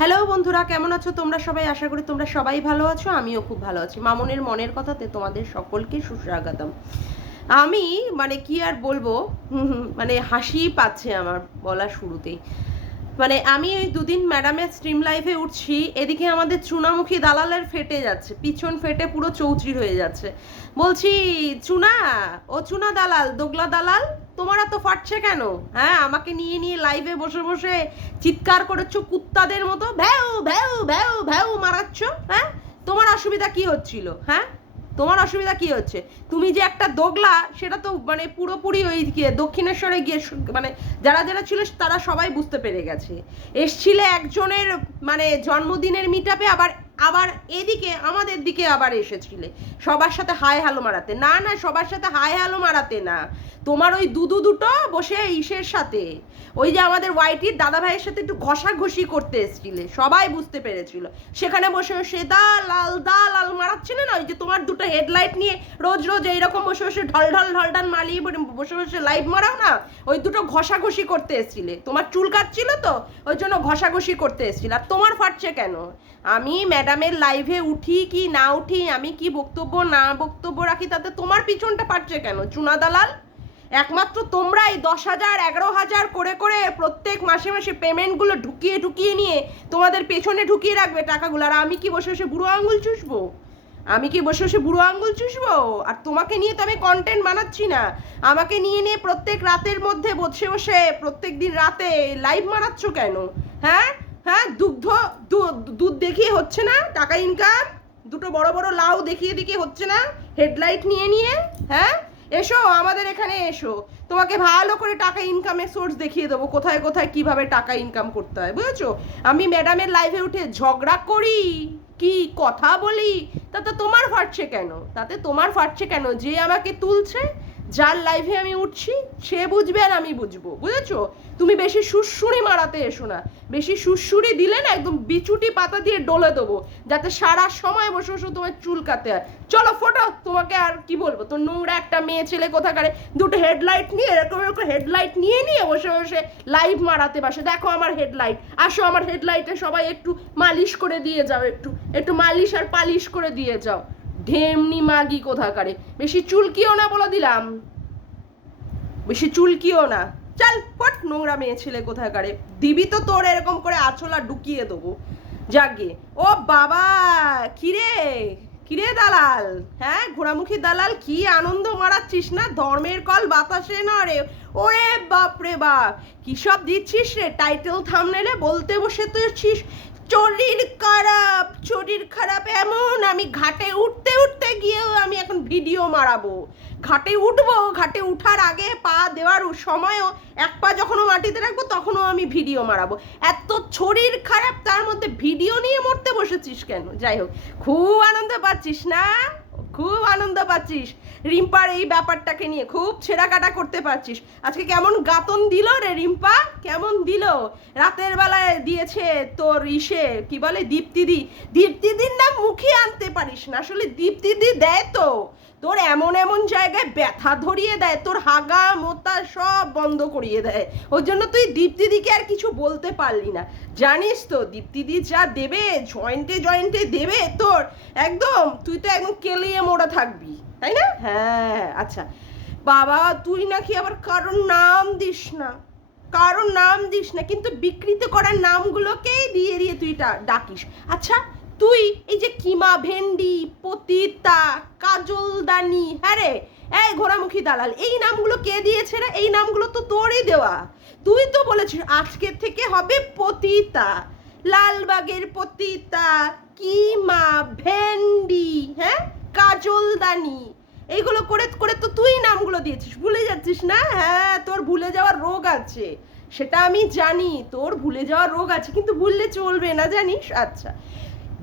Hello বন্ধুরা, কেমন আছো তোমরা সবাই? আশা করি তোমরা সবাই ভালো আছো। আমিও খুব ভালো আছি। মামনের মনের কথাতে তোমাদের সকলকে সুস্বাগতম। আমি কি আর বলবো, মানে হাসি পাচ্ছে আমার বলার শুরুতেই। আমি ওই দুদিন ম্যাডামের স্ট্রিম লাইভে উঠছি, এদিকে আমাদের চুনামুখী দালালের ফেটে যাচ্ছে, পিছন ফেটে পুরো চৌচির হয়ে যাচ্ছে। বলছি, চুনা, ও চুনা দালাল, দোগলা দালাল, তোমার এত ফাটছে কেন? হ্যাঁ, আমাকে নিয়ে নিয়ে লাইভে বসে বসে চিৎকার করেছ কুত্তাদের মতো, ভ্যাউ ভ্যাউ ভ্যাউ ভ্যাউ মারাচ্ছ। হ্যাঁ, তোমার অসুবিধা কি হচ্ছিল? হ্যাঁ, তোমার অসুবিধা কি হচ্ছে? তুমি যে একটা দোগলা সেটা তো পুরোপুরি ওই গিয়ে দক্ষিণেশ্বরে গিয়ে যারা যারা ছিল তারা সবাই বুঝতে পেরে গেছে। এসছিলে একজনের জন্মদিনের মিটআপে, আবার আবার এদিকে আমাদের দিকে আবার এসেছিলে সবার সাথে হাই হ্যালো মারাতে। না না, সবার সাথে হাই হ্যালো মারাতে না, তোমার ওই দুটো বসে ইসের সাথে, ওই যে আমাদের ওয়াইটির দাদা ভাইয়ের সাথে একটু ঘষাঘষি করতে এসেছিলে, সবাই বুঝতে পেরেছিল। সেখানে বসে বসে দা লাল মারাচ্ছিলে না, ওই যে তোমার দুটো হেডলাইট নিয়ে রোজ রোজ এইরকম বসে বসে ঢল ঢল ঢল ঢল মালিয়ে বসে বসে লাইভ মারাও না, ওই দুটো ঘষাঘষি করতে এসেছিলে। তোমার চুল কাটছিল তো, ওই জন্য ঘষাঘষি করতে এসেছিল। আর তোমার ফাটছে কেন? আমি ম্যাডামের লাইভে উঠি কি না উঠি, আমি কি বক্তব্য না বক্তব্য রাখি, তাতে তোমার পিছনটা ফাটছে কেন চুনা দালাল? একমাত্র তোমরাই 10,000 11,000 করে করে প্রত্যেক মাসে মাসে পেমেন্টগুলো ঢুকিয়ে ঢুকিয়ে নিয়ে তোমাদের পেছনে ঢুকিয়ে রাখবে টাকাগুলো। আর আমি কি বসে বসে বুড়ো আঙুল চুষবো? আমি কি বসে বসে বুড়ো আঙুল চুষবো? আর তোমাকে নিয়ে তো আমি কন্টেন্ট বানাচ্ছি না, আমাকে নিয়ে নিয়ে প্রত্যেক রাতের মধ্যে বসে বসে প্রত্যেক দিন রাতে লাইভ মারাচ্ছ কেন? হ্যাঁ হ্যাঁ, দুধ দেখিয়ে হচ্ছে না টাকা ইনকাম? দুটো বড় বড় লাউ দেখিয়ে দেখিয়ে হচ্ছে না হেডলাইট নিয়ে নিয়ে? হ্যাঁ, এসো আমাদের এখানে এসো, তোমাকে ভালো করে টাকা ইনকামের সোর্স দেখিয়ে দেবো, কোথায় কোথায় কিভাবে টাকা ইনকাম করতে হয়, বুঝেছো? আমি ম্যাডামের লাইভে উঠে ঝগড়া করি কি কথা বলি, তাতে তোমার ফাটছে কেন? তাতে তোমার ফাটছে কেন? যে আমাকে তুলছে, যার লাইভে আমি উঠছি, সে বুঝবে আর আমি বুঝবো, বুঝেছো? তুমি বেশি সুরসুরি মারাতে এসো না। বেশি সুরসুরি দিলে না একদম বিচুটি পাতা দিয়ে ডলে দেবো, যাতে সারা সময় বসে বসে তোমার চুল কাতে হয়। চলো ফটো, তোমাকে আর কি বলবো, তোর নোংরা একটা মেয়ে ছেলে কোথাকারে দুটো হেডলাইট নিয়ে এরকম এরকম হেডলাইট নিয়ে নিয়ে বসে বসে লাইভ মারাতে বাসে। দেখো আমার হেডলাইট, আসো আমার হেডলাইটে সবাই একটু মালিশ করে দিয়ে যাও, একটু একটু মালিশ আর পালিশ করে দিয়ে যাও। ঢেমনি মাগি কোথাকারে, বেশি চুলকিও না বলে দিলাম, বেশি চুলকিও না। চল ফট, নোংরা মেয়ে ছেলে কোথাকারে। দিবি তো তোর এরকম করে আঁচলা ঢুকিয়ে দেবো জাগে। ও বাবা, কিরে কিরে দালাল, হ্যাঁ ঘোড়ামুখী দালাল, কি আনন্দ মারাচ্ছিস না, ধর্মের কল বাতাসে না রে। ওরে বাপরে বাপ, কি সব দিচ্ছিস রে টাইটেল থাম্বনেলে, বলতে বসে তুইছিস শরীর খারাপ, শরীর খারাপ। এমন আমি ঘাটে উঠতে উঠতে গিয়েও আমি এখন ভিডিও মারাবো। ঘাটে উঠবো, ঘাটে উঠার আগে পা দেওয়ার সময়ও এক পা যখনও মাটিতে রাখবো তখনও আমি ভিডিও মারাবো। এত শরীর খারাপ, তার মধ্যে ভিডিও নিয়ে মরতে বসেছিস কেন? যাই হোক, খুব আনন্দ পাচ্ছিস না? খুব আনন্দ পাচ্ছিস রিম্পার এই ব্যাপারটাকে নিয়ে, খুব ছেঁড়াকাটা করতে পারছিস। আজকে কেমন গাতন দিল রে রিম্পা, কেমন দিল রাতের বেলায় দিয়েছে তোর ইসে, কি বলে দীপ্তিদি। দীপ্তিদির নাম মুখে আনতে পারিস না, আসলে দীপ্তিদি দেয় তো তোর এমন এমন জায়গায় ব্যথা ধরিয়ে দেয়, তোর হাগা মোতা সব বন্ধ করিয়ে দেয়। ওই জন্য তুই দীপ্তিদিকে আর কিছু বলতে পারলি না। জানিস তো দীপ্তিদি যা দেবে, জয়েন্টে জয়েন্টে দেবে তোর, একদম তুই তো একদম কেলিয়ে মোড়া থাকবি, তাই না? হ্যাঁ আচ্ছা, বাবা তুই নাকি আবার কারোর নাম দিস না, কারোর নাম দিস না, কিন্তু বিকৃত করার নামগুলোকেই দিয়ে দিয়ে তুই ডাকিস। আচ্ছা, তুই এই যে কিমা ভেন্ডি, পতিতা, কাজলদানি, হ্যাঁ রে, এই ঘোড়ামুখী দালাল, এই নামগুলো কে দিয়েছে রে? এই নামগুলো তো তোরই দেওয়া। তুই তো বলেছিস আজকে থেকে হবে পতিতা, লালবাগের পতিতা, কিমা ভেন্ডি, হ্যাঁ কাজলদানি, এইগুলো করে করে তো তুই নামগুলো দিয়েছিস, ভুলে যাচ্ছিস না? হ্যাঁ, তোর ভুলে যাওয়ার রোগ আছে, সেটা আমি জানি, তোর ভুলে যাওয়ার রোগ আছে, কিন্তু ভুললে চলবে না, জানিস? আচ্ছা,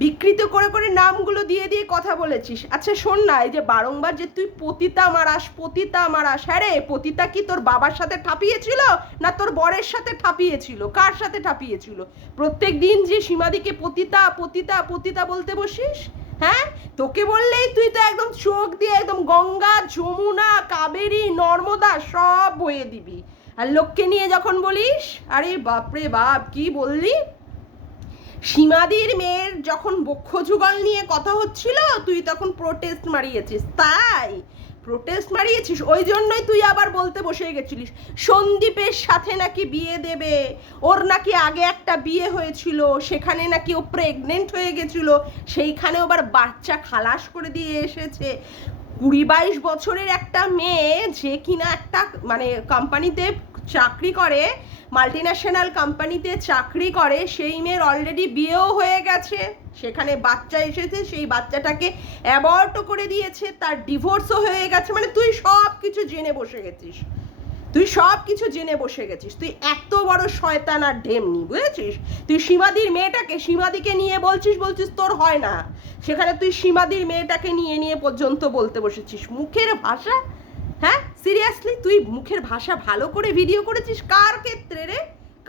বিকৃত করে করে নামগুলো দিয়ে দিয়ে কথা বলেছিস। আচ্ছা শোন না, এই যে বারংবার যে তুই পতিতা মারাস পতিতা মারাস, হ্যাঁ রে, পতিতা কি তোর বাবার সাথে ঠাপিয়েছিল না তোর বরের সাথে ঠাপিয়েছিল? কার সাথে ঠাপিয়েছিল? প্রত্যেক দিন যে সীমাদিকে পতিতা পতিতা পতিতা বলতে বসিস, হ্যাঁ, তোকে বললেই তুই তো একদম চোখ দিয়ে একদম গঙ্গা যমুনা কাবেরী নর্মদা সব বয়ে দিবি। আর লোককে নিয়ে যখন বলিস, আরে বাপরে বাপ, কি বললি, সীমাদির মেয়ের যখন বক্ষ যুগল নিয়ে কথা হচ্ছিল তুই তখন প্রোটেস্ট মারিয়েছিস, তাই প্রোটেস্ট মারিয়েছিস, ওই জন্যই তুই আবার বলতে বসে গেছিলিস সন্দীপের সাথে নাকি বিয়ে দেবে, ওর নাকি আগে একটা বিয়ে হয়েছিল, সেখানে নাকি ও প্রেগনেন্ট হয়ে গেছিল, সেইখানে আবার বাচ্চা খালাস করে দিয়ে এসেছে। 20-22 বছরের একটা মেয়ে যে কিনা একটা মানে কোম্পানিতে চাকরি করে, মাল্টিন্যাশনাল কোম্পানিতে চাকরি করে, সেই মেয়ের অলরেডি বিয়েও হয়ে গেছে, সেখানে বাচ্চা এসেছে, সেই বাচ্চাটাকে অ্যাবর্টও করে দিয়েছে, তার ডিভোর্সও হয়ে গেছে, মানে তুই সব কিছু জেনে বসে গেছিস, তুই সব কিছু জেনে বসে গেছিস, তুই এত বড় শয়তান আর ঢেমনি, বুঝেছিস? তুই সীমাদির মেয়েটাকে, সীমাদিকে নিয়ে বলছিস তোর হয় না, সেখানে তুই সীমাদির মেয়েটাকে নিয়ে পর্যন্ত বলতে বসেছিস। মুখের ভাষা, হ্যাঁ সিরিয়াসলি তুই মুখের ভাষা ভালো করে ভিডিও করেছিস কার ক্ষেত্রে রে,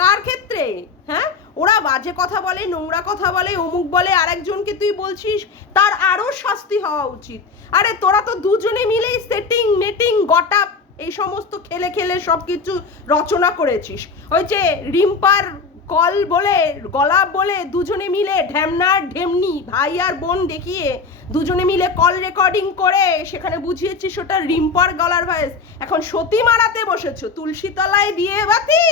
কার ক্ষেত্রে? হ্যাঁ, ওরা বাজে কথা বলে, নোংরা কথা বলে, অমুক বলে, আরেকজনকে তুই বলছিস তার আরো শাস্তি হওয়া উচিত। আরে তোরা তো দুজনে মিলেই সেটিং মেটিং গটাপ এই সমস্ত খেলে খেলে সব কিছু রচনা করেছিস। ওই যে রিম্পার কল বলে, গলা বলে, দুজনে মিলে ঢ্যামনার ঢেমনি ভাই আর বোন দেখিয়ে দুজনে মিলে কল রেকর্ডিং করে সেখানে বুঝিয়েছিস ওটা রিম্পার গলার ভয়েস। এখন সতী মারাতে বসেছো, তুলসী তলায় দিয়ে বাতি,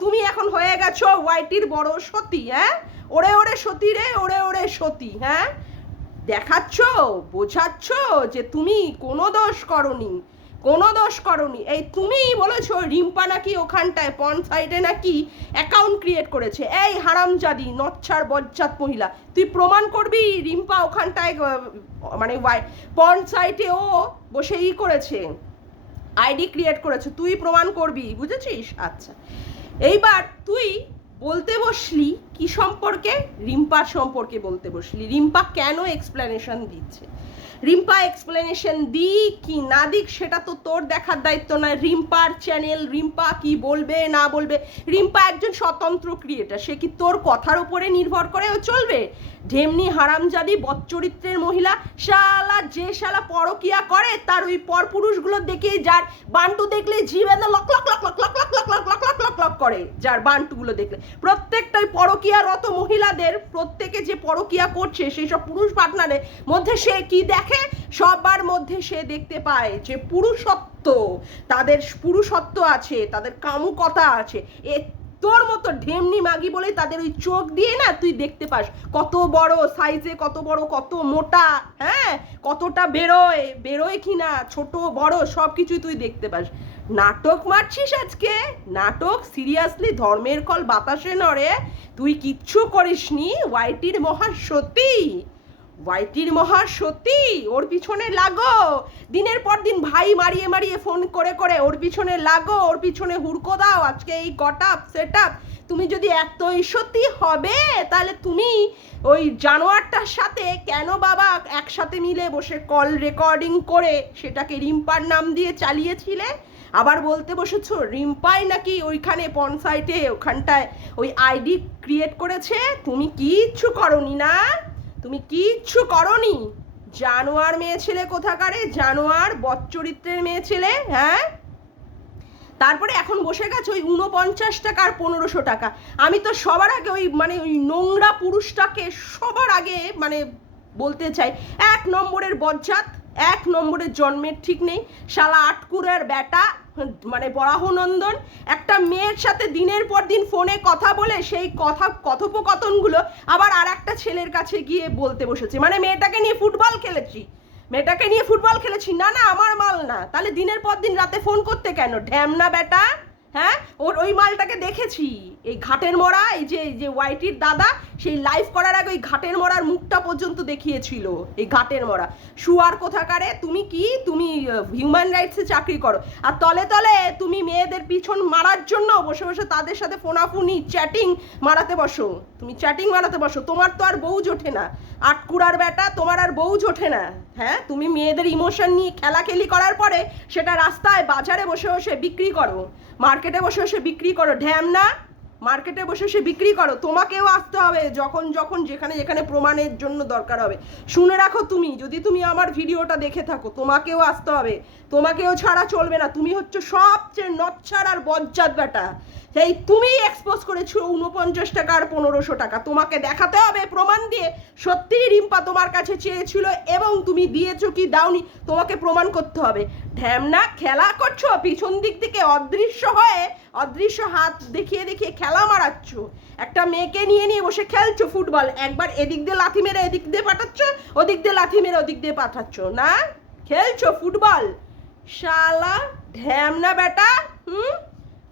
তুমি এখন হয়ে গেছো ওয়াইটির বড় সতী। হ্যাঁ, ওরে ওরে সতী রে, ওরে ওরে সতী। হ্যাঁ, দেখাচ্ছ, বোঝাচ্ছ যে তুমি কোনো দোষ করনি, কোনো দোষ করনি। এই তুমিই বলেছো রিম্পা নাকি ওখানটায় পন সাইটে নাকি অ্যাকাউন্ট ক্রিয়েট করেছে। এই হারামজাদি নচ্ছার বজ্জাত মহিলা, তুই প্রমাণ করবি রিম্পা ওখানটায় মানে পন সাইটে ও বসে করেছে, আইডি ক্রিয়েট করেছে, তুই প্রমাণ করবি, বুঝেছিস? আচ্ছা, এইবার তুই বলতে বসলি কি সম্পর্কে? রিম্পার সম্পর্কে বলতে বসলি। রিম্পা কেন এক্সপ্লেনেশন দিচ্ছে, রিম্পা এক্সপ্লেনেশন দিক কি না দিক সেটা তো তোর দেখার দায়িত্ব নয়। রিম্পার চ্যানেল, রিম্পা কি বলবে না বলবে, রিম্পা একজন স্বতন্ত্র ক্রিয়েটার, সে কি তোর কথার উপরে নির্ভর করে ও চলবে? ঢেমনি হারামজাদি বদচরিত্রের মহিলা, শালা যে শালা পরকিয়া করে তার ওই পরপুরুষগুলো দেখে, যার বান্টু দেখলে জিভে lock lock lock lock lock lock lock lock lock lock lock lock করে, যার বান্টুগুলো দেখলে প্রত্যেকটা ওই পরকিয়ারত মহিলাদের প্রত্যেকে যে পরকিয়া করছে সেই সব পুরুষ পার্টনারের মধ্যে সে কি দেখে, সবার মধ্যে সে দেখতে পায় যে পুরুষত্ব, তাদের পুরুষত্ব আছে, তাদের কামুকতা আছে। এ তোর মতো ঢেমনি মাগি বলে তাদের ওই চোখ দিয়ে না তুই দেখতে পাস কত বড় সাইজে, কত বড়, কত মোটা, হ্যাঁ কতটা বেরোয় কি না, ছোট বড় সব কিছুই তুই দেখতে পাস। নাটক মারছিস আজকে, নাটক। সিরিয়াসলি ধর্মের কল বাতাসে নড়ে, তুই কিচ্ছু করিসনি। ওয়াইটির মহাসতী, ওয়াইটির মহাসতী, ওর পিছনে লাগো, দিনের পর দিন ভাই মারিয়ে মারিয়ে ফোন করে করে ওর পিছনে লাগো, ওর পিছনে হুড়কো দাও। আজকে এই গটাপ সেট আপ, তুমি যদি এতই সত্যি হবে তাহলে তুমি ওই জানোয়ারটার সাথে কেন বাবা একসাথে মিলে বসে কল রেকর্ডিং করে সেটাকে রিম্পার নাম দিয়ে চালিয়েছিলে? আবার বলতে বসেছো রিম্পাই নাকি ওইখানে পনসাইটে ওখানটায় ওই আইডি ক্রিয়েট করেছে। তুমি কিচ্ছু করনি না, তুমি কিচ্ছু করনি। জানোয়ার মেয়ে ছেলে কোথাকারে, জানোয়ার বদচরিত্রের মেয়ে ছেলে। হ্যাঁ, তারপরে এখন বসে গেছে ওই 49 টাকা আর 1500 টাকা। আমি তো সবার আগে ওই মানে ওই নোংরা পুরুষটাকে সবার আগে মানে বলতে চাই, 1 নম্বরের বজ্জাত, 1 নম্বরের জন্মের ঠিক নেই, শালা আটকুরের বেটা, মানে বরাহনন্দন। একটা মেয়ের সাথে দিনের পর দিন ফোনে কথা বলে সেই কথোপকথনগুলো আবার আর একটা ছেলের কাছে গিয়ে বলতে বসেছে, মানে মেয়েটাকে নিয়ে ফুটবল খেলেছি, মেয়েটাকে নিয়ে ফুটবল খেলেছি। না না, আমার মাল না, তাহলে দিনের পর দিন রাতে ফোন করতে কেন ঢ্যামনা বেটা? হ্যাঁ, ওই মালটাকে দেখেছি এই ঘাটের মরা, এই যে ওয়াইটির দাদা সেই লাইভ করার আগে ওই ঘাটের মরার মুখটা পর্যন্ত দেখিয়েছিল। এই ঘাটের মরা শুয়ার কোথাকারে, তুমি কি, তুমি হিউম্যান রাইটসে চাকরি করো আর তলে তলে তুমি মেয়েদের পিছন মারার জন্য বসে বসে তাদের সাথে ফোনাফুনি চ্যাটিং মারাতে বসো, তুমি চ্যাটিং মারাতে বসো। তোমার তো আর বউ জোটে না, আটকুড়ার বেটা, তোমার আর বউ জোটে না। হ্যাঁ, তুমি মেয়েদের ইমোশন নিয়ে খেলাখেলি করার পরে সেটা রাস্তায় বাজারে বসে বসে বিক্রি করো, মার্কেটে বসে বসে বিক্রি করো। ঢ্যামনা মার্কেটে বসে সে বিক্রি করো, তোমাকেও আসতে হবে যখন যখন যেখানে যেখানে প্রমাণের জন্য দরকার হবে। শুনে রাখো, তুমি যদি তুমি আমার ভিডিওটা দেখে থাকো, তোমাকেও আসতে হবে, তোমাকেও ছাড়া চলবে না। তুমি হচ্ছে সবচেয়ে নচ্ছার আর বজ্জাত বেটা। সেই তুমি এক্সপোজ করেছো 49 টাকা আর 1500 টাকা। তোমাকে দেখাতে হবে প্রমাণ দিয়ে সত্যিই রিম্পা তোমার কাছে চেয়েছিল এবং তুমি দিয়েছো কি দাওনি, তোমাকে প্রমাণ করতে হবে। ঢ্যামনা খেলা করছো, পিছন দিক থেকে অদৃশ্য হয়ে অদৃশ্য হাত দেখিয়ে দেখিয়ে খেলা মারাচ্ছ। একটা মেয়েকে নিয়ে নিয়ে বসে খেলছো ফুটবল, একবার এদিক দিয়ে লাথি মেরে এদিক দিয়ে পাঠাচ্ছ, ওদিক দিয়ে লাথি মেরে ওদিক দিয়ে পাঠাচ্ছ, না খেলছো ফুটবল। শালা ঢ্যামনা বেটা।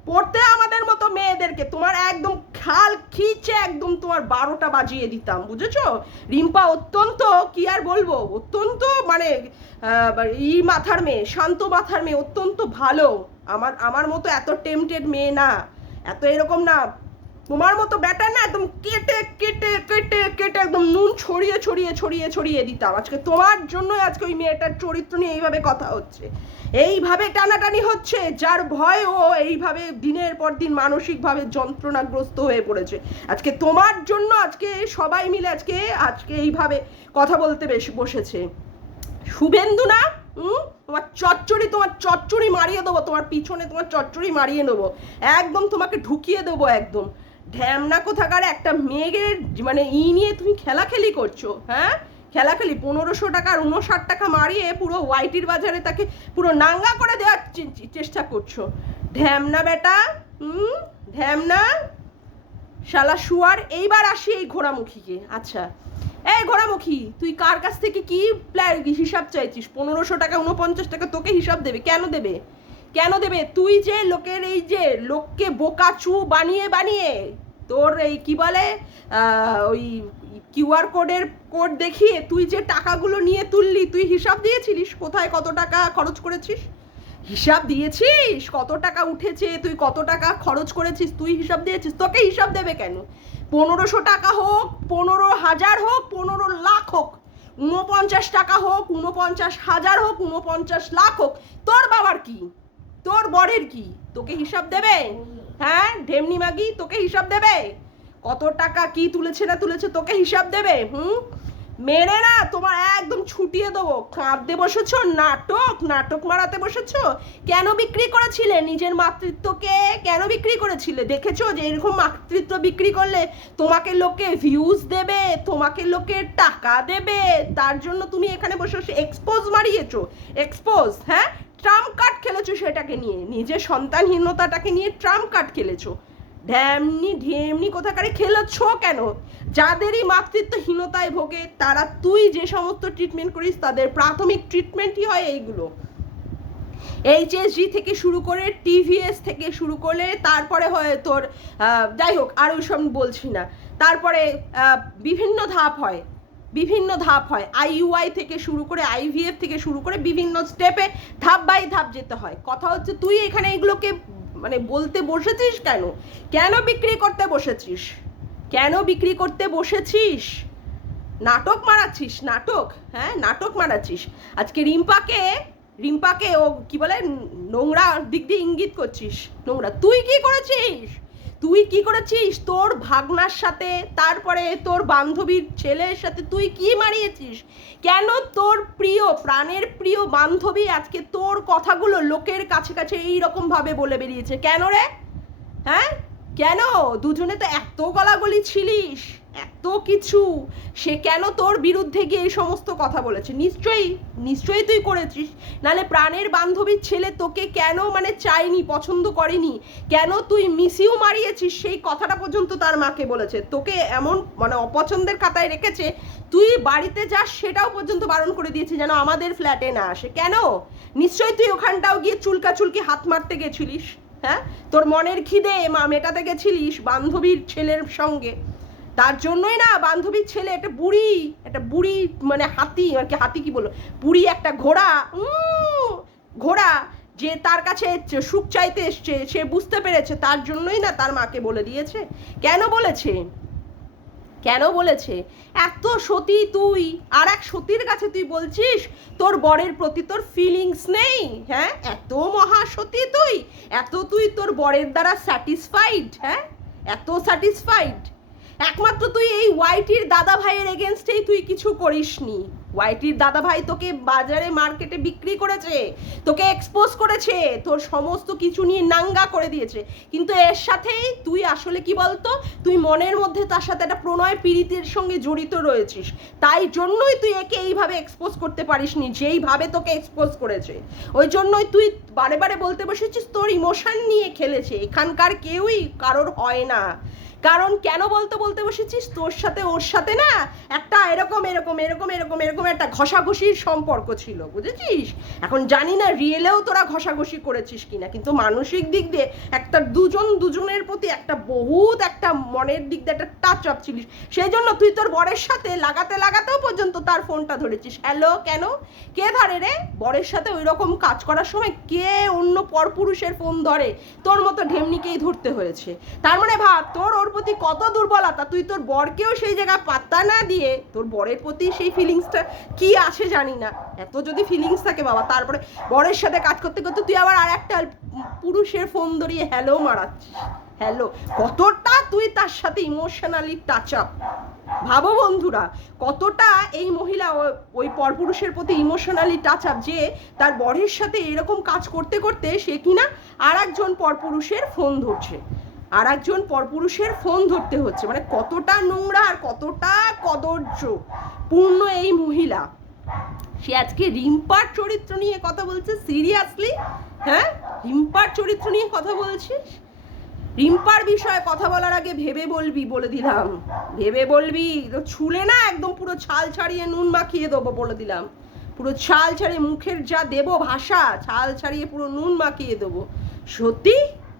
পড়তে আমাদের মতো মেয়েদেরকে তোমার একদম খাল খিচে একদম তোমার 12টা বাজিয়ে দিতাম, বুঝেছো? রিম্পা অত্যন্ত, কি আর বলবো, অত্যন্ত মানে মাথার মেয়ে, শান্ত মাথার মেয়ে, অত্যন্ত ভালো। আমার মতো এত টেম্পটেড মেয়ে না, এত এরকম না। তোমার মতো ব্যাটার না, একদম কেটে কেটে কেটে কেটে একদম নুন ছড়িয়ে ছড়িয়ে ছড়িয়ে ছড়িয়ে দিতাম। আজকে তোমার জন্য আজকে ওই মেয়েটার চরিত্র নিয়ে এইভাবে কথা হচ্ছে, এইভাবে টানাটানি হচ্ছে, যার ভয় ও এইভাবে দিনের পর দিন মানসিকভাবে যন্ত্রণাগ্রস্ত হয়ে পড়েছে। আজকে তোমার জন্য আজকে সবাই মিলে আজকে এইভাবে কথা বলতে বসেছে। শুভেন্দু না, তোমার চচ্চড়ি মারিয়ে দেবো, তোমার পিছনে তোমার চচ্চড়ি মারিয়ে দেবো, একদম তোমাকে ঢুকিয়ে দেবো একদম। ঢ্যামনা কোথাকার একটা মেয়ের মানে নিয়ে তুমি খেলাখেলি করছো, হ্যাঁ খেলাখেলি। 1500 টাকা আর 59 টাকা মারিয়ে পুরো ওয়াইটির বাজারে তাকে পুরো নাঙ্গা করে দেওয়ার চেষ্টা করছো। ঢ্যামনা বেটা, ঢ্যামনা শালা শুয়ার। এইবার আসি এই ঘোড়ামুখীকে। আচ্ছা এই ঘোড়ামুখী, তুই কার কাছ থেকে কি হিসাব চাইছিস? 1500 টাকা 49 টাকা তোকে হিসাব দেবে, কেন দেবে? কেন দেবে? তুই যে লোকের এই যে লোককে বোকাচু বানিয়ে বানিয়ে তোর এই কি বলে ওই কিউআর কোড দেখিয়ে তুই যে টাকাগুলো নিয়ে তুললি, তুই হিসাব দিয়েছিলিস কোথায় কত টাকা খরচ করেছিস? হিসাব দিয়েছিস কত টাকা উঠেছে, তুই কত টাকা খরচ করেছিস, তুই হিসাব দিয়েছিস? তোকে হিসাব দেবে কেন? 1500 টাকা হোক, 15,000 হোক, 15 লাখ হোক, 49 টাকা হোক, 49,000 হোক, 49 লাখ হোক, তোর বাবার কি, তোর বরের কি, তোকে হিসাব দেবে? হ্যাঁ ঢেমনি মাগি, তোকে হিসাব দেবে? কত টাকা কি তুলেছে না তুলেছে তোকে হিসাব দেবে? মেরে না তোমার একদম ছুটিয়ে দেবো। কাঁদতে বসেছো, নাটক মারাতে বসেছো। কেন বিক্রি করেছিলে নিজের মাতৃত্বকে? কেন বিক্রি করেছিলে? দেখেছো যে এরকম মাতৃত্ব বিক্রি করলে তোমাকে লোকে ভিউজ দেবে, তোমাকে লোকে টাকা দেবে, তার জন্য তুমি এখানে বসে বসে এক্সপোজ মারিয়েছো। এক্সপোজ, হ্যাঁ ট্রাম্প কার্ড খেলেছো সেটাকে নিয়ে, নিজের সন্তানহীনতাটাকে নিয়ে ট্রাম্প কার্ড খেলেছো। ঢেমনি কোথাকারে খেলেছ কেন? যাদেরই মাতৃত্বহীনতায় ভোগে তারা, তুই যে সমস্ত ট্রিটমেন্ট করিস তাদের প্রাথমিক ট্রিটমেন্টই হয় এইগুলো। এইচএসজি থেকে শুরু করে টিভিএস থেকে শুরু করে তারপরে হয় তোর যাই হোক আর ওইসব বলছি না, তারপরে বিভিন্ন ধাপ হয় আইইউআই থেকে শুরু করে আইভিএফ থেকে শুরু করে বিভিন্ন স্টেপে ধাপ বাই ধাপ যেতে হয়। কথা হচ্ছে তুই এখানে এগুলোকে মানে বলতে বসেছিস কেন? কেন বিক্রি করতে বসেছিস? কেন বিক্রি করতে বসেছিস? নাটক মারাচ্ছিস, নাটক, হ্যাঁ নাটক মারাচ্ছিস। আজকে রিম্পাকে ও কি বলে নোংরা দিক দিয়ে ইঙ্গিত করছিস, নোংরা। তুই কি করেছিস? তোর ভাগনার সাথে, তারপরে তোর বান্ধবীর ছেলের সাথে তুই কি মারিয়েছিস? কেন তোর প্রাণের প্রিয় বান্ধবী আজকে তোর কথাগুলো লোকের কাছে কাছে এইরকম ভাবে বলে বেরিয়েছে? কেন রে? হ্যাঁ কেন? দুজনে তো এত গলাগলি ছিলিস, এত কিছু, সে কেন তোর বিরুদ্ধে গিয়ে এই সমস্ত কথা বলেছে? নিশ্চয়ই তুই করেছিস, নালে প্রাণের বান্ধবীর ছেলে তোকে কেন মানে চাইনি, পছন্দ করেনি, কেন তুই মিসিউ মারিয়েছিস সেই কথাটা পর্যন্ত তার মাকে বলেছে। তোকে এমন মানে অপছন্দের খাতায় রেখেছে, তুই বাড়িতে যাস সেটাও পর্যন্ত বারণ করে দিয়েছে যেন আমাদের ফ্ল্যাটে না আসে। কেন? নিশ্চয়ই তুই ওখানটাও গিয়ে চুলকি হাত মারতে গেছিলিস, হ্যাঁ তোর মনের খিদে মেটাতে গেছিলিস বান্ধবীর ছেলের সঙ্গে। তার জন্যই না বান্ধবীর ছেলে একটা বুড়ি মানে হাতি কি বলো, বুড়ি একটা ঘোড়া যে তার কাছে সুখ চাইতে এসছে, সে বুঝতে পেরেছে, তার জন্যই না তার মাকে বলে দিয়েছে। কেন বলেছে? এত সতী তুই, আর এক সতীর কাছে তুই বলছিস তোর বরের প্রতি তোর ফিলিংস নেই? হ্যাঁ এত মহাসতী তুই, তুই তোর বরের দ্বারা স্যাটিসফাইড? হ্যাঁ এত স্যাটিসফাইড? একমাত্র তুই এই ওয়াইটির দাদা ভাইয়ের এগেনস্টেই তুই কিছু করিসনি। ওয়াইটির দাদা ভাই তোকে বাজারে মার্কেটে বিক্রি করেছে, তোকে এক্সপোজ করেছে, তোর সমস্ত কিছু নিয়ে নাঙ্গা করে দিয়েছে, কিন্তু এর সাথেই তুই আসলে কি বলতো, তুই মনের মধ্যে তার সাথে একটা প্রণয় পীড়িতের সঙ্গে জড়িত রয়েছিস, তাই জন্যই তুই একে এইভাবে এক্সপোজ করতে পারিসনি যেইভাবে তোকে এক্সপোজ করেছে। ওই জন্যই তুই বারে বারে বলতে বসেছিস তোর ইমোশন নিয়ে খেলেছে। এখানকার কেউই কারোর হয় না, কারণ কেন বলতে বসেছিস, তোর সাথে ওর সাথে না একটা এরকম এরকম এরকম এরকম এরকম একটা ঘষাঘষির সম্পর্ক ছিল, বুঝেছিস? এখন জানি না রিয়েলেও তোরা ঘষাঘষি করেছিস কিনা, কিন্তু মানসিক দিক দিয়ে একটা দুজনের প্রতি একটা বহুত একটা মনের দিক দিয়ে একটা টাচ আপ ছিলিস। সেই জন্য তুই তোর বরের সাথে লাগাতেও পর্যন্ত তার ফোনটা ধরেছিস। হ্যালো, কেন? কে ধরে রে? বরের সাথে ওই রকম কাজ করার সময় কে অন্য পরপুরুষের ফোন ধরে? তোর মতো ঢেমনিকেই ধরতে হয়েছে। তার মানে ভাব তোর ওর প্রতি কত দুর্বলতা, তুই তোর বরকেও সেই জায়গায় পাত্তা না দিয়ে তোর বরের প্রতি সেই ফিলিংসটা কি আছে জানি না। এত যদি ফিলিংস থাকে বাবা, তারপরে বরের সাথে কাজ করতে করতে তুই আবার আর একটা পুরুষের ফোন ধরিয়ে হ্যালো মারাচ্ছিস। হ্যালো, কতটা তুই তার সাথে ইমোশনালি টাচ আপ। ভাবো বন্ধুরা, কতটা এই মহিলা ওই পরপুরুষের প্রতি ইমোশনালি টাচ আপ, যে তার বরের সাথে এরকম কাজ করতে করতে সে কিনা আর একজন পরপুরুষের ফোন ধরছে, আর একজন পরপুরুষের ফোন ধরতে হচ্ছে। মানে কতটা নোংরা আর কতটা কদর্য পূর্ণ এই মহিলা। সে আজকে রিম্পার চরিত্র নিয়ে কথা বলছে, সিরিয়াসলি? হ্যাঁ, রিম্পার চরিত্র নিয়ে কথা বলছিস? রিম্পার বিষয়ে কথা বলার আগে ভেবে বলবি, বলে দিলাম, ভেবে বলবি। তো ছুলে না একদম পুরো ছাল ছাড়িয়ে নুন মাখিয়ে দেবো, বলে দিলাম। পুরো ছাল ছাড়িয়ে মুখের যা দেবো ভাষা, ছাল ছাড়িয়ে পুরো নুন মাখিয়ে দেবো। সত্যি?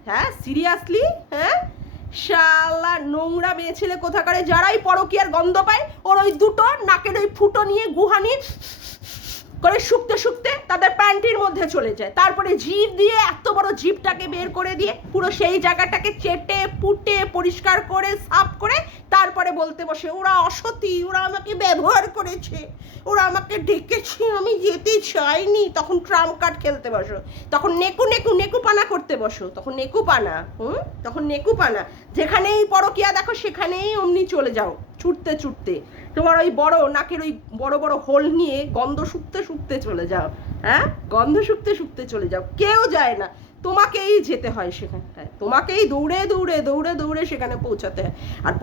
হ্যাঁ, সিরিয়াসলি? হ্যাঁ, শালা নোংরা মেয়ে ছেলে কোথাকারে, যারাই পরকীয়ার গন্ধ পায় ওর ওই দুটো নাকের ওই ফুটো নিয়ে গুহানি করে শুকতে শুকতে তাদের প্যান্টির মধ্যে চলে যায়, তারপরে জিভ দিয়ে এত বড় জিভটাকে বের করে দিয়ে পুরো সেই জায়গাটাকে চেটে পুটে পরিষ্কার করে সাফ করে তারপরে বলতে বসে ওরা অসতী, ওরা আমাকে ব্যবহার করেছে, ওরা আমাকে ডেকেছে, আমি যেতে চাইনি। তখন ট্রাম্প কার্ড খেলতে বসো, তখন নেকুপানা করতে বসো, তখন নেকুপানা যেখানেই পরকিয়া দেখো সেখানেই অমনি চলে যাও ছুটতে। তোমার ওই বড় নাকের ওই বড় বড় হোল নিয়ে গন্ধ শুকতে চলে যাও। হ্যাঁ, গন্ধ শুকতে চলে যাও, কেউ যায় না, তোমাকেই যেতে হয় সেখানটায়, তোমাকেই দৌড়ে সেখানে পৌঁছাতে হয়। আর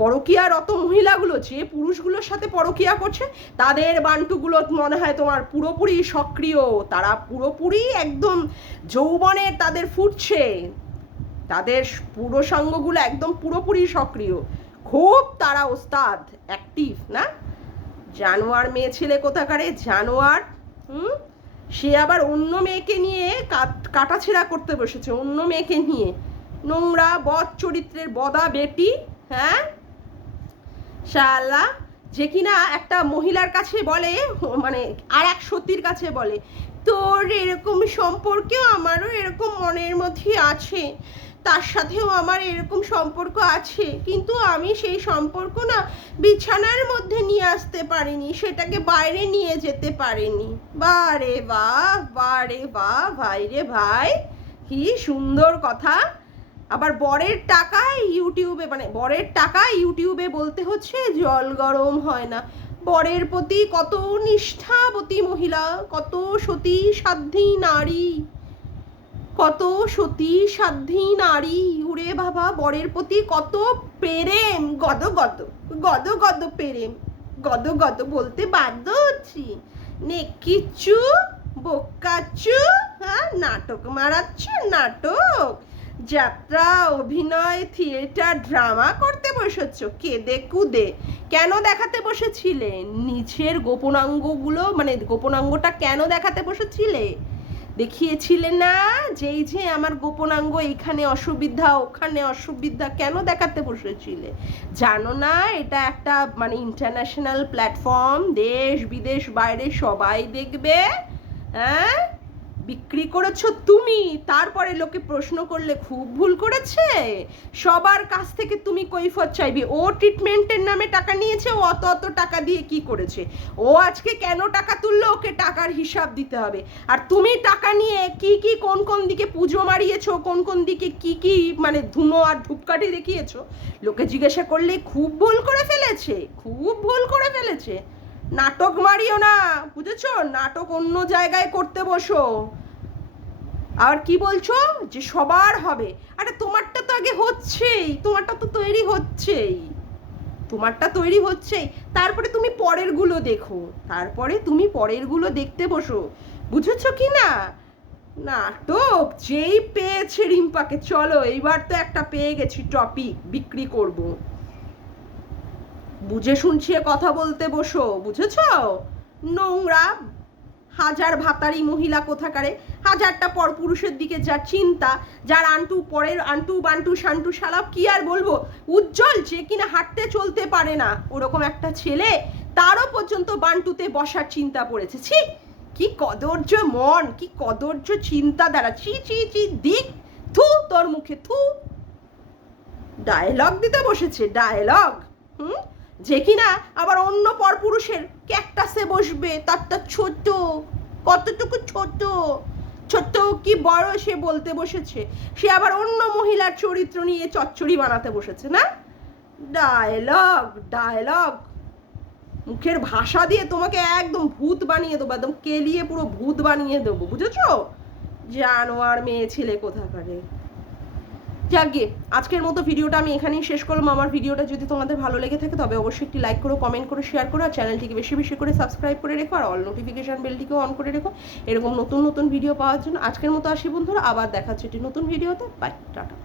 পরকীয়ার অত মহিলাগুলো যে পুরুষগুলোর সাথে পরকীয়া করছে তাদের বান্টুগুলো মনে হয় তোমার পুরোপুরি সক্রিয়, তারা পুরোপুরি একদম যৌবনের তাদের ফুটছে, তাদের পুরুষাঙ্গগুলো একদম পুরোপুরি সক্রিয়, খুব তারা ওস্তাদ অ্যাক্টিভ না। জানোয়ার মেয়ে ছেলে কোথাকারে, জানোয়ার। সে আবার অন্য মেয়েকে নিয়ে কাটাছেঁড়া করতে বসেছে, অন্য মেয়েকে নিয়ে, নোংরা বদ চরিত্রের বদা বেটি। হ্যাঁ, শালা যে কিনা একটা মহিলার কাছে বলে, মানে আর এক সতীর কাছে বলে তোর এরকম সম্পর্কেও আমারও এরকম মনের মধ্যে আছে, তার সাথেও আমার এরকম সম্পর্ক আছে, কিন্তু আমি সেই সম্পর্ক না বিছানার মধ্যে নিয়ে আসতে পারিনি, সেটাকে বাইরে নিয়ে যেতে পারিনি। বারে বাহ ভাই রে ভাই, কি সুন্দর কথা। আবার বরের টাকায় ইউটিউবে বলতে হচ্ছে জল গরম হয় না। বরের প্রতি কত নিষ্ঠাবতী মহিলা, কত সতী সাধ্বী নারী, উরে বাবা, বরের প্রতি কত প্রেম, গদ প্রেম, গদ বলতে বাধ্য হচ্ছি। নেকিচু বোকাচু, হ্যাঁ, নাটক মারাচ্ছ, নাটক, যাত্রা, অভিনয়, থিয়েটার, ড্রামা করতে বসেছ কেঁদে কুদে। কেন দেখাতে বসেছিলে নিচের গোপনাঙ্গগুলো, মানে গোপনাঙ্গটা কেন দেখাতে বসেছিলে? দেখিয়েছিলে না যেই যে আমার গোপনাঙ্গ এইখানে অসুবিধা ওখানে অসুবিধা, কেন দেখাতে বসেছিলে? জানো না এটা একটা মানে ইন্টারন্যাশনাল প্ল্যাটফর্ম, দেশ বিদেশ বাইরে সবাই দেখবে। হ্যাঁ, বিক্রি করেছো তুমি, তারপরে লোকে প্রশ্ন করলে খুব ভুল করেছে। সবার কাছ থেকে তুমি কৈফিয়ত চাইবে। ও ট্রিটমেন্টের নামে টাকা নিয়েছে, ও অত অত টাকা দিয়ে কি করেছে, ও আজকে কেন টাকা তুললো, ওকে টাকার হিসাব দিতে হবে। আর তুমি টাকা নিয়ে কি কি কোন কোন দিকে পুজো মারিয়েছো, কোন কোন দিকে কি কি মানে ধুনো আর ধূপকাঠি দেখিয়েছো, লোকে জিজ্ঞাসা করলে খুব ভুল করে ফেলেছে, খুব ভুল করে ফেলেছে। নাটক মারিও না, বুঝেছো? নাটক অন্য জায়গায় করতে বসো। আর কি বলছো যে সবার হবে? আরে তোমারটা তো আগে হচ্ছেই, তোমারটা তো তৈরি হচ্ছেই, তোমারটা তৈরি হচ্ছেই, তারপরে তুমি পরেরগুলো দেখো, তারপরে তুমি পরেরগুলো দেখতে বসো, বুঝেছো কি না? নাটক যেই পেয়েছে রিম্পাকে, চলো এইবার তো একটা পেয়ে গেছি টপিক, বিক্রি করব, বুঝে শুনছিয়ে কথা বলতে বসো, বুঝেছো? নোংরা হাজার ভাতারি মহিলা কোথাকারে, হাজারটা পর পুরুষের দিকে যা চিন্তা, যার আন্টু পরের আন্টু বান্টু শান্টু শালাপ, কি আর বলবো, উজ্জ্বল যে কিনা হাঁটতে চলতে পারে না, ওরকম একটা ছেলে, তারও পর্যন্ত বান্টুতে বসার চিন্তা পড়েছে। ছি, কি কদর্য মন, কি কদর্য চিন্তা দ্বারা, ছি ছি ছি, দিক থু তোর মুখে, থু। ডায়লগ দিতে বসেছে, ডায়লগ। যে কিনা আবার অন্য পরপুরুষের ক্যাকটাসে বসবে, তারটা ছোট, কতটুকু ছোট, ছোট কি বড় সে বলতে বসেছে, সে আবার অন্য মহিলার চরিত্র নিয়ে চচ্চড়ি বানাতে বসেছে না। ডায়লগ, ডায়লগ, মুখের ভাষা দিয়ে তোমাকে একদম ভূত বানিয়ে দেবো, একদম কেলিয়ে পুরো ভূত বানিয়ে দেবো, বুঝেছো? জানোয়ার মেয়ে ছেলে কোথাকারে। যাকে আজকের মতো ভিডিওটা আমি এখানেই শেষ করলাম। আমার ভিডিওটা যদি তোমাদের ভালো লেগে থাকে তবে অবশ্যই একটি লাইক করো, কমেন্ট করো, শেয়ার করো, আর চ্যানেলটিকে বেশি বেশি করে সাবস্ক্রাইব করে রেখো, আর অল নোটিফিকেশন বেলটিকেও অন করে রেখো এরকম নতুন নতুন ভিডিও পাওয়ার জন্য। আজকের মতো আসি বন্ধুরা, আবার দেখা হচ্ছে একটি নতুন ভিডিওতে। Bye, tata.